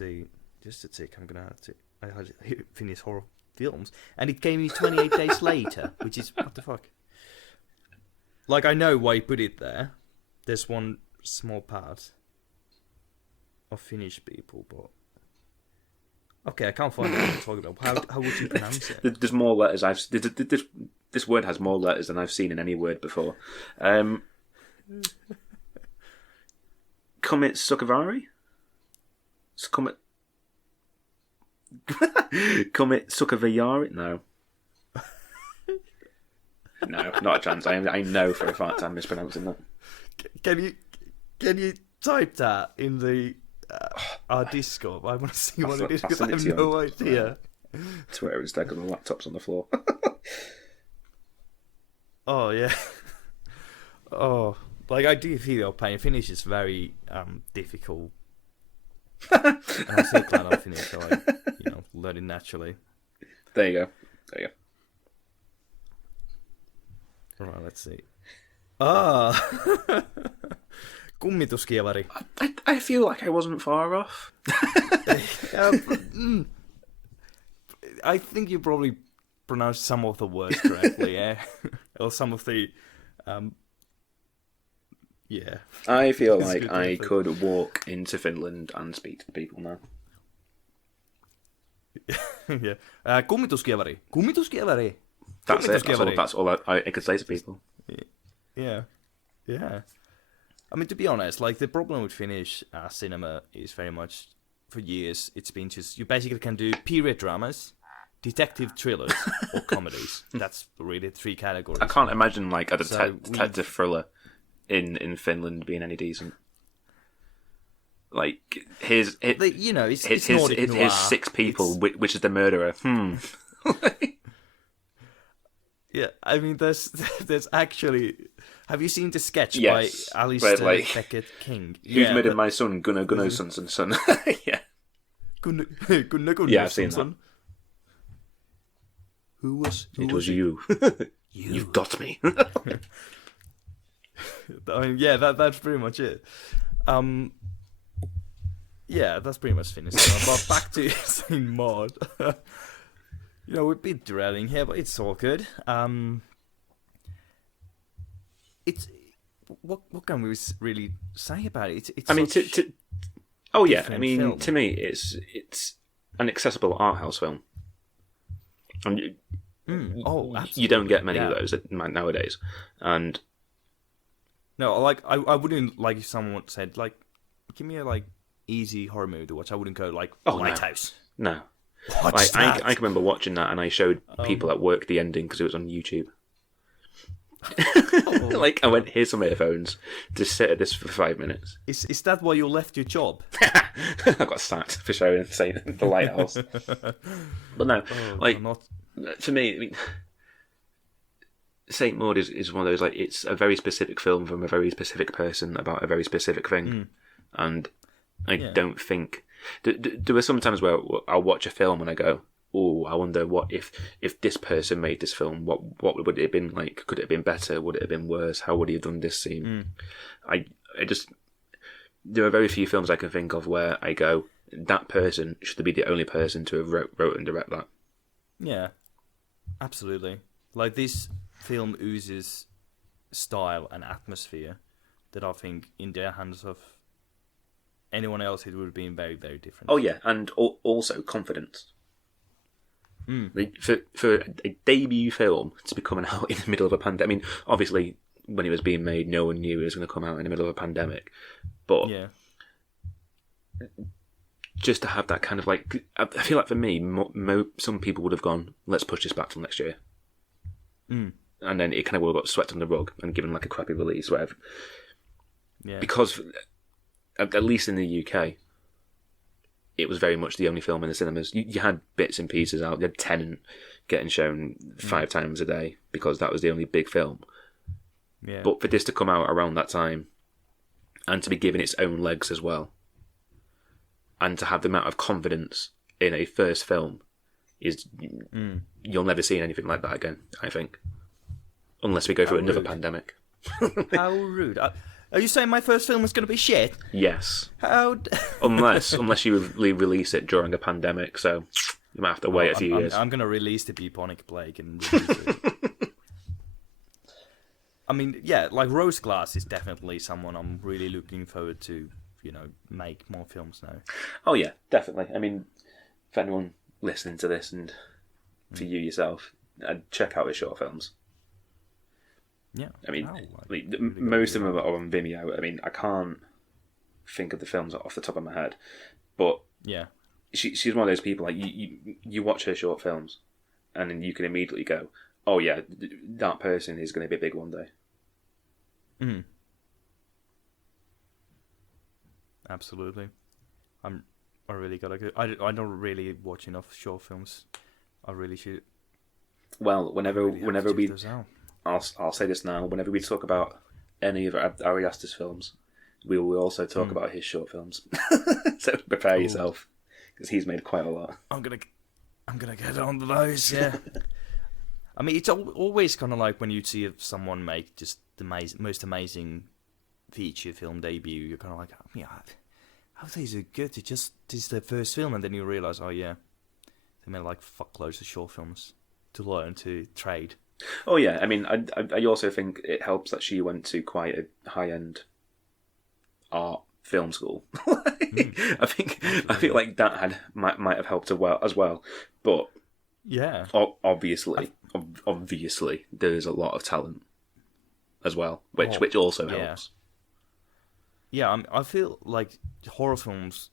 Just a tick. I'm gonna have to. I had Finnish horror films, and it gave me 28 days later, which is what the fuck. Like I know why you put it there. There's one small part of Finnish people, but okay, I can't find what I'm talking about. How would you pronounce it? There's more letters. This word has more letters than I've seen in any word before. Comet Sukavari? Comet Sukavari? No. No, not a chance. I know for a fact I'm mispronouncing that. Can you type that in the our Discord? I want to see what it is because I have no idea. Twitter instead because the laptop's on the floor. Oh yeah. Oh, like I do feel your pain. Finnish is very difficult. And I'm so glad I finished. So I, learning naturally. There you go. Right, let's see. Kummituskievari. I feel like I wasn't far off. I think you probably pronounced some of the words correctly, yeah, or some of the, yeah. I feel like I could walk into Finland and speak to the people now. Yeah. Kummituskievari. Kummituskievari. That's it. That's all I could say to people. Yeah. Yeah. I mean, to be honest, like, the problem with Finnish cinema is very much, for years, it's been just, you basically can do period dramas, detective thrillers, or comedies. That's really 3 categories. I can't imagine, like, a detective thriller in Finland being any decent. Like, here's it's 6 people, which is the murderer. Yeah, I mean, there's actually. Have you seen the sketch by Alistair Beckett King? Who's murdered my son? Gunnar Son's son. Yeah. Gunnar Yeah, I've seen that. It was you. You've got me. I mean, yeah, that's pretty much it. Yeah, that's pretty much finished. But back to saying MAUD. We've been derailing here, but it's all good. It's what can we really say about it? It's I mean, film. To me, it's an accessible art house film. And you don't get many of those nowadays. And no, like I wouldn't, like, if someone said, like, give me a, like, easy horror movie to watch, I wouldn't go like Lighthouse. No. Watch that. I can remember watching that, and I showed people at work the ending because it was on YouTube. Like, I went, here's some earphones, just sit at this for 5 minutes. Is that why you left your job? I got sacked for showing the Lighthouse. But no, to me, I mean, Saint Maud is one of those, like, it's a very specific film from a very specific person about a very specific thing, and I don't think there are some times where I'll watch a film and I go, oh, I wonder what if this person made this film, what would it have been like? Could it have been better? Would it have been worse? How would he have done this scene? I just, there are very few films I can think of where I go, that person should be the only person to have wrote and direct that. Yeah, absolutely. Like, this film oozes style and atmosphere that I think in the hands of anyone else it would have been very, very different. Oh yeah, and also confidence. For a debut film to be coming out in the middle of a pandemic, I mean, obviously when it was being made, no one knew it was going to come out in the middle of a pandemic, but just to have that kind of, like, I feel like for me, some people would have gone, let's push this back till next year, and then it kind of would have got swept on the rug and given like a crappy release, whatever. Yeah. Because at least in the UK, it was very much the only film in the cinemas. You had bits and pieces out. You had Tenet getting shown 5 times a day because that was the only big film. Yeah. But for this to come out around that time and to be given its own legs as well, and to have the amount of confidence in a first film is you'll never see anything like that again, I think. Unless we go through another pandemic. How rude. Are you saying my first film was going to be shit? Yes. How? Unless you release it during a pandemic, so you might have to wait a few years. I'm going to release the bubonic plague and release it. I mean, yeah, like Rose Glass is definitely someone I'm really looking forward to, make more films now. Oh yeah, definitely. I mean, for anyone listening to this and for you yourself, check out his short films. Yeah. I mean, Oh, most of them are on Vimeo. I mean, I can't think of the films off the top of my head, but yeah. she's one of those people, like, you watch her short films, and then you can immediately go, oh yeah, that person is going to be big one day. Mm. Absolutely. I really gotta go. I don't really watch enough short films. I really should. Well, whenever we, those out. I'll say this now. Whenever we talk about any of Ari Aster's films, we will also talk about his short films. So prepare yourself, because he's made quite a lot. I'm gonna get on to those. Yeah. I mean, it's always kind of like when you see someone make just the most amazing feature film debut. You're kind of like, I mean, how these are good? This is their first film, and then you realize, oh yeah, they made like fuckloads of short films to learn to trade. Oh yeah, I mean, I also think it helps that she went to quite a high-end art film school. I feel like that might have helped as well. But yeah, obviously, there is a lot of talent as well, which also helps. Yeah, I feel like horror films,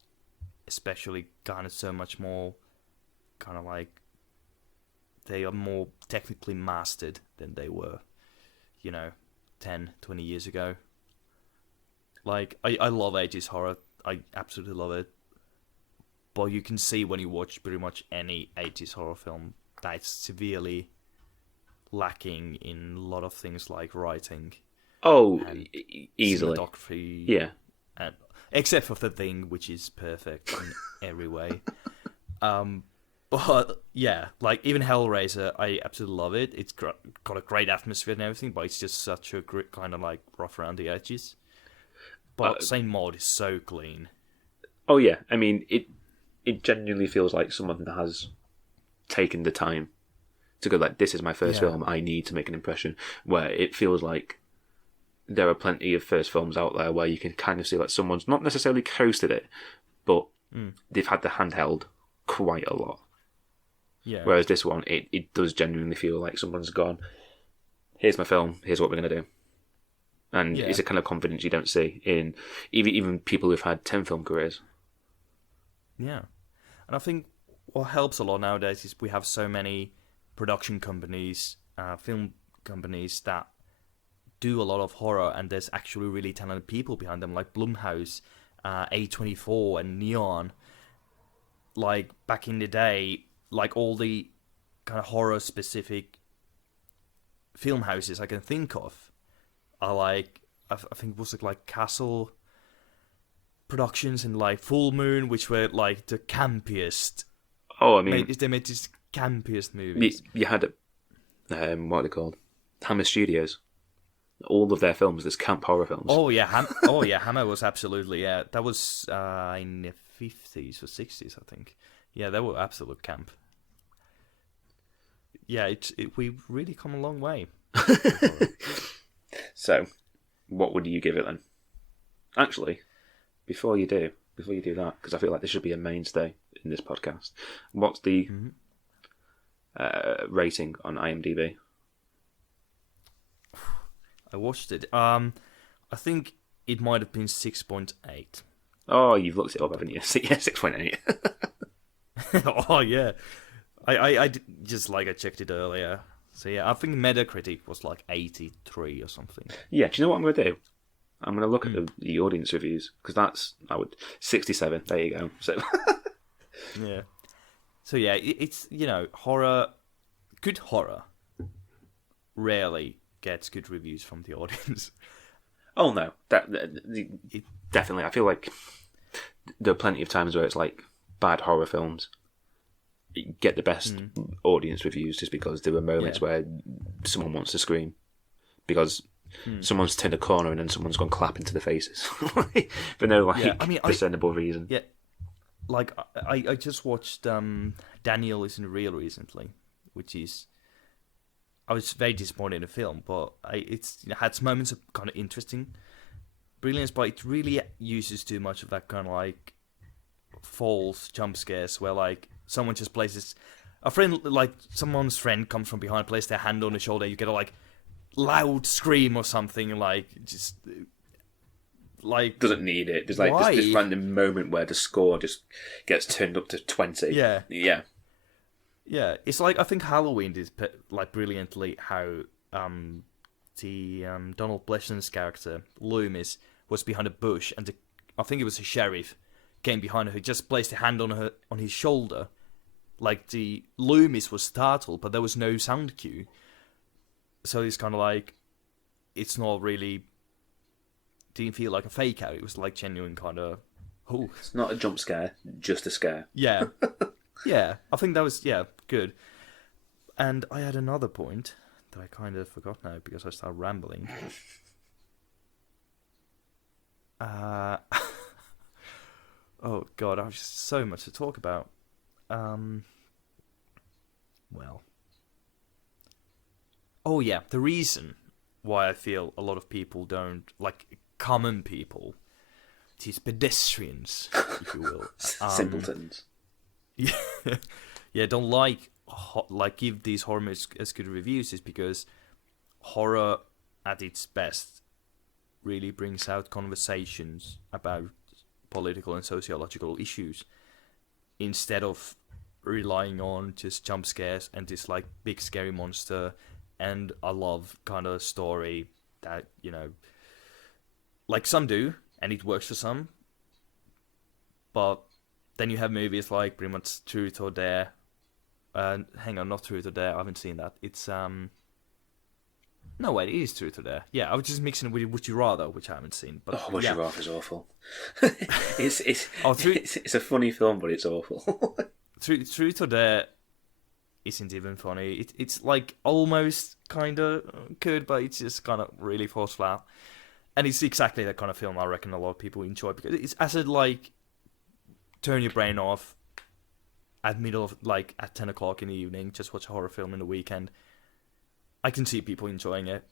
especially, garner so much more, kind of like, they are more technically mastered than they were, 10, 20 years ago. Like, I love 80s horror. I absolutely love it. But you can see when you watch pretty much any 80s horror film that it's severely lacking in a lot of things like writing. Oh, easily. Cinematography. Yeah. And, except for The Thing, which is perfect in every way. But yeah, like even Hellraiser, I absolutely love it. It's got a great atmosphere and everything, but it's just such a kind of like rough around the edges. But Saint Maud is so clean. Oh yeah, I mean it genuinely feels like someone has taken the time to go like, this is my first film, I need to make an impression. Where it feels like there are plenty of first films out there where you can kind of see like someone's not necessarily coasted it, but they've had the handheld quite a lot. Yeah. Whereas this one, it does genuinely feel like someone's gone, here's my film, here's what we're going to do. And it's a kind of confidence you don't see in even people who've had 10 film careers. Yeah. And I think what helps a lot nowadays is we have so many production companies, film companies that do a lot of horror, and there's actually really talented people behind them, like Blumhouse, A24, and Neon. Like, back in the day, like all the kind of horror-specific film houses I can think of are like, I think it was like Castle Productions and like Full Moon, which were like the campiest. Oh, I mean, they made these campiest movies. You had what are they called? Hammer Studios. All of their films, there's camp horror films. Oh yeah, Hammer was absolutely, yeah. That was in the 50s or 60s, I think. Yeah, they were absolute camp. Yeah, we've really come a long way. So, what would you give it then? Actually, before you do that, because I feel like this should be a mainstay in this podcast, what's the rating on IMDb? I watched it. I think it might have been 6.8. Oh, you've looked it up, haven't you? Yeah, 6.8. Oh yeah, I just like I checked it earlier. So yeah, I think Metacritic was like 83 or something. Yeah, do you know what I'm going to do? I'm going to look at the audience reviews, because 67. There you go. So yeah. So yeah, it's horror, good horror, rarely gets good reviews from the audience. Oh no, definitely. I feel like there are plenty of times where it's like bad horror films get the best audience reviews just because there were moments where someone wants to scream because someone's turned a corner and then someone's gone clap into the faces for no discernible reason. Yeah, like I just watched Daniel Isn't Real recently, which is, I was very disappointed in the film, but it's had some moments of kind of interesting brilliance, but it really uses too much of that kind of like false jump scares where like someone just places a friend, like someone's friend comes from behind, places their hand on the shoulder, you get a like loud scream or something, like just like Doesn't need it. There's like this random moment where the score just gets turned up to 20. Yeah. Yeah. Yeah, it's like I think Halloween did like brilliantly how the Donald Pleasance's character Loomis was behind a bush, and I think it was a sheriff came behind her, who just placed a hand on his shoulder, like the Loomis was startled, but there was no sound cue, so it's kind of like it's not really didn't feel like a fake out. It was like genuine kind of oh. It's not a jump scare, just a scare. Yeah. Yeah, I think that was, good. And I had another point that I kind of forgot now because I started rambling. Oh, God, I have just so much to talk about. Well. Oh, yeah, the reason why I feel a lot of people don't, like, common people, these pedestrians, if you will. Simpletons. Yeah, don't like give these horror movies as good reviews is because horror at its best really brings out conversations about political and sociological issues instead of relying on just jump scares and this like big scary monster and a love kind of story that, you know, like some do and it works for some, but then you have movies like pretty much Truth or Dare. Hang on, not Truth or Dare. I haven't seen that. It's no wait, it is Truth or Dare. Yeah, I was just mixing it with Would You Rather, which I haven't seen. But Would You Rather is awful. It's a funny film, but it's awful. Truth or Dare isn't even funny. It's like almost kind of good, but it's just kind of really falls flat. And it's exactly that kind of film I reckon a lot of people enjoy because it's as a like. Turn your brain off at middle of like at 10 o'clock in the evening, just watch a horror film in the weekend. I can see people enjoying it,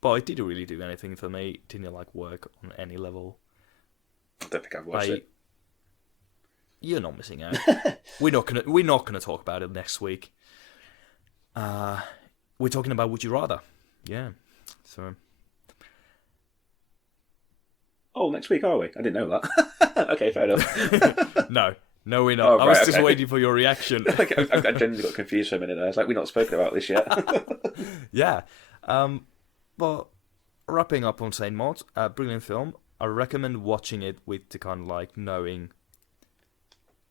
but it didn't really do anything for me. It didn't like work on any level. I don't think I've watched it. You're not missing out. We're not gonna talk about it next week. We're talking about Would You Rather. Yeah. So oh, next week, are we? I didn't know that. Okay, fair enough. No, we're not. Oh, I was right, just okay. waiting for your reaction. I genuinely got confused for a minute there. I was like, we've not spoken about this yet. Yeah. But wrapping up on Saint Maud, a brilliant film. I recommend watching it with the kind of like knowing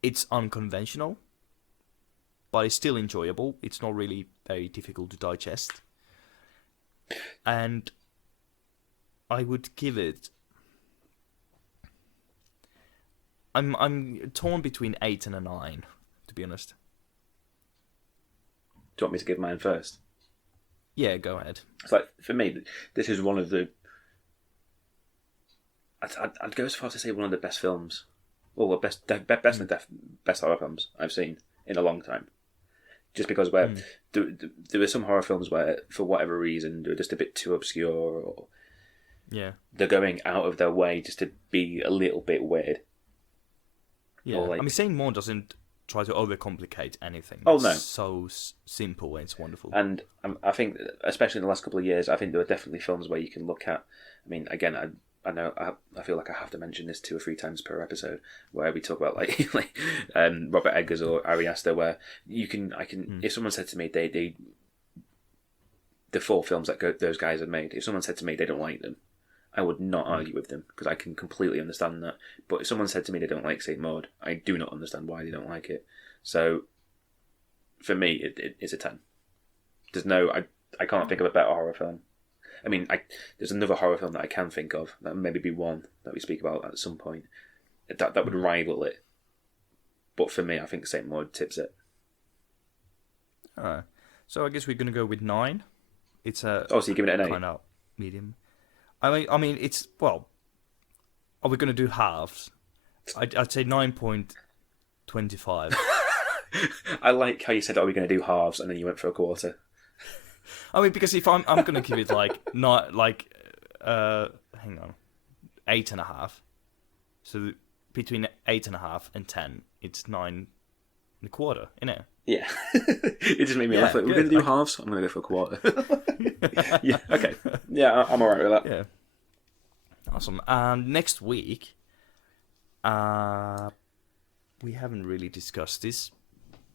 it's unconventional, but it's still enjoyable. It's not really very difficult to digest. And I would give it... I'm torn between 8 and a 9, to be honest. Do you want me to give mine first? Yeah, go ahead. It's like, for me, this is one of the... I'd go as far as to say one of the best films, or best horror films I've seen in a long time. Just because there were some horror films where, for whatever reason, they're just a bit too obscure, or they're going out of their way just to be a little bit weird. Yeah, like... I mean, Saint Maud doesn't try to overcomplicate anything. Oh, no. It's so simple and it's wonderful. And I think, especially in the last couple of years, I think there are definitely films where you can look at... I mean, again, I know I feel like I have to mention this 2 or 3 times per episode, where we talk about like Robert Eggers or Ari Aster, where if someone said to me the 4 films that those guys have made, if someone said to me they don't like them, I would not argue with them because I can completely understand that. But if someone said to me they don't like Saint Maud, I do not understand why they don't like it. So for me, it is a 10. There's no, I can't think of a better horror film. I mean, there's another horror film that I can think of, that maybe be one that we speak about at some point, that would rival it. But for me, I think Saint Maud tips it. Alright. So I guess we're going to go with 9. It's a... Oh, so you're giving it an 8? Kind of medium. I mean, it's... Well, are we going to do halves? I'd say 9.25. I like how you said, are we going to do halves, and then you went for a quarter. I mean, because if I'm going to give it like not like hang on, 8.5. So between 8.5 and 10, it's 9.25, isn't it? Yeah. It just made me laugh. Like, we're good. going to do halves. I'm going to go for a quarter. Yeah. Okay. Yeah, I'm alright with that. Yeah. Awesome. Next week, we haven't really discussed this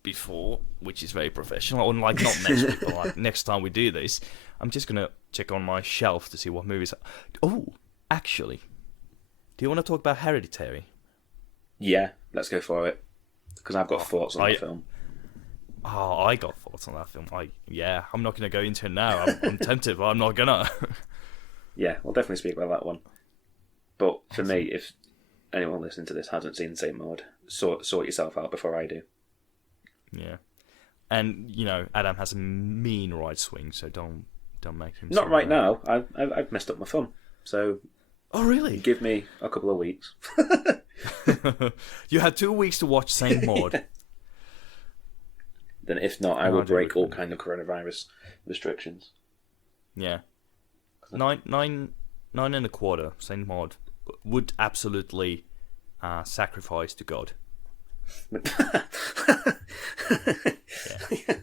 before, which is very professional. Unlike not next week, but like next time we do this, I'm just gonna check on my shelf to see what movies. Oh, actually, do you want to talk about Hereditary? Yeah, let's go for it. Because I've got thoughts on the film. Oh, I got thoughts on that film. I'm not gonna go into it now. I'm tempted, but I'm not gonna. Yeah, we'll definitely speak about that one. But for me, if anyone listening to this hasn't seen St. Maud, sort yourself out before I do. Yeah, and Adam has a mean right swing, so don't make him. Not right now. I've messed up my thumb, so. Oh really? Give me a couple of weeks. You had 2 weeks to watch St. Maud. Then, if not, I will break all kind of coronavirus restrictions. Yeah, 9.25 St. Maud would absolutely sacrifice to God. Yeah.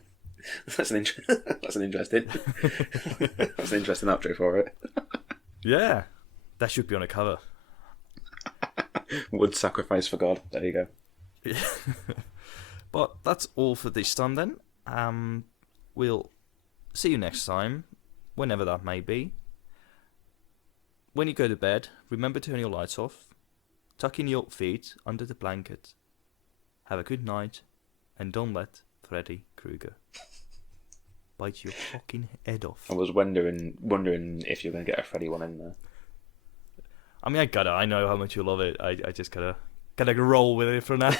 That's an interesting outro for it. Yeah, that should be on a cover. Would sacrifice for God. There you go. But that's all for this time then. We'll see you next time, whenever that may be. When you go to bed, remember to turn your lights off, tuck in your feet under the blanket, have a good night, and don't let Freddy Krueger bite your fucking head off. I was wondering if you're going to get a Freddy one in there. I mean, I know how much you love it. I just gotta roll with it for now.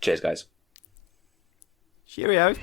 Cheers, guys. Cheerio.